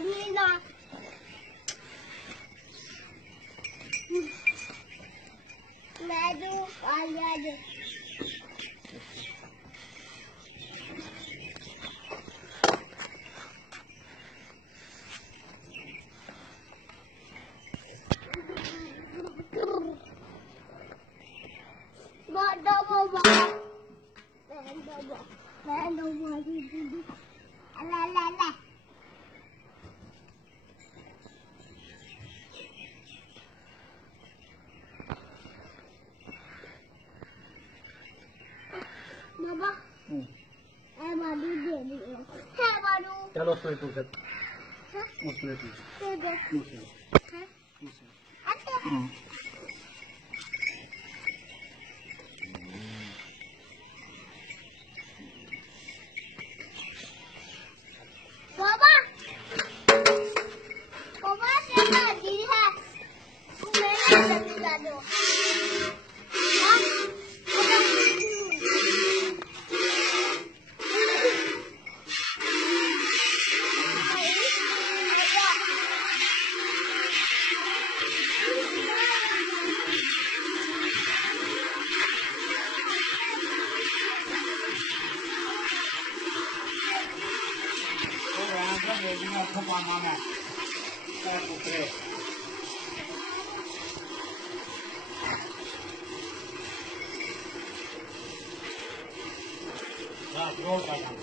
पानी ना मैं दो आया दे चलो उसमें तू कर उसमें तू बाबा बाबा क्या दादी है मेरे अंदर ला दो आपको पाना है पुत्रे रोड का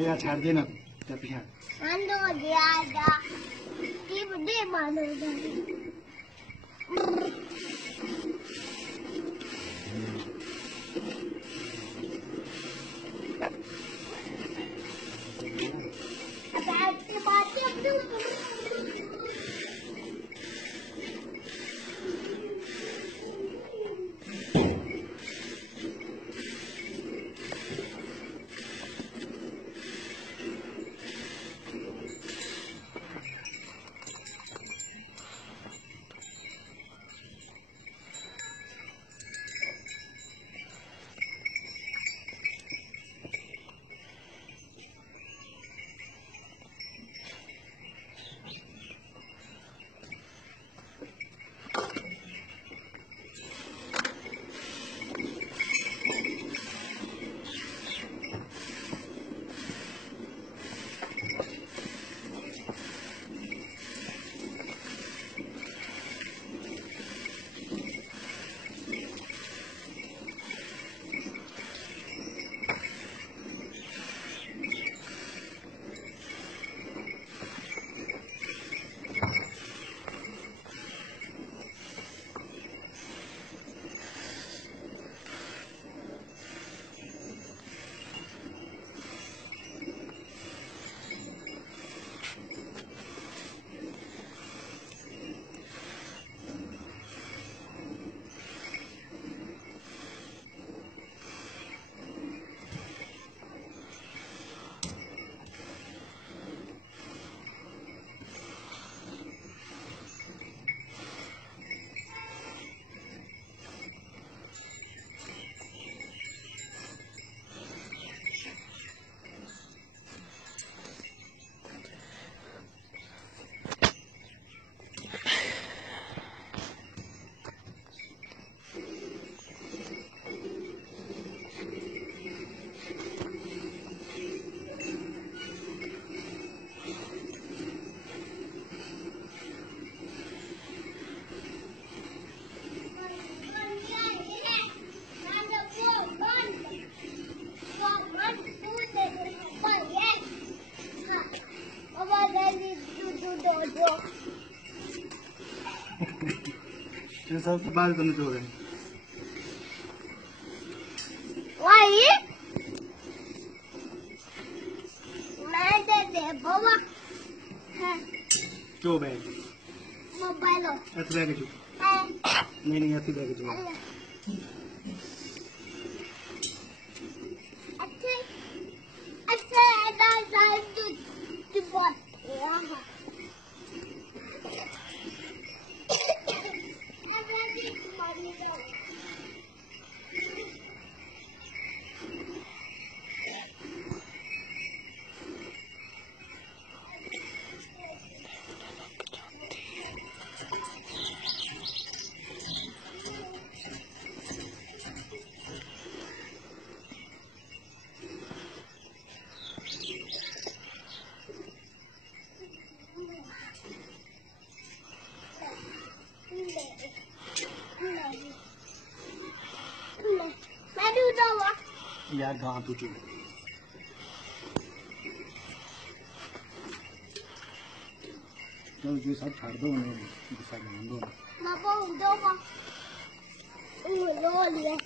या छाड़ देना तब यहाँ अंदर दिया जा कि बड़े मानो ये सब बाल करने चोर है वही मैं दे बाबा है चो बैग मोबाइल ऐसे बैग चो है नहीं ऐसे बैग चो अच्छे अच्छे दादा तू बहुत मैं दूध हुआ यार गाँव तू चो चलो ये सब छाड़ दो उन्हें गुस्सा मान दो बाबा उधर हुआ लो लिया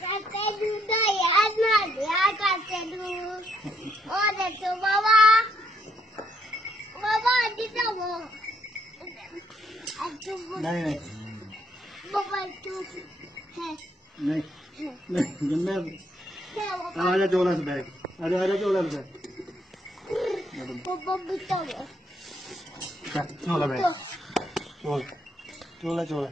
करते दूध याद ना दिया करते दूध और देखो बाबा बाबा दिखा वो नहीं बाबा तू है नहीं नहीं गन्ने क्या वो आजा चोला से बैग आजा चोला से बाबा बिता वो चोला बैग चोला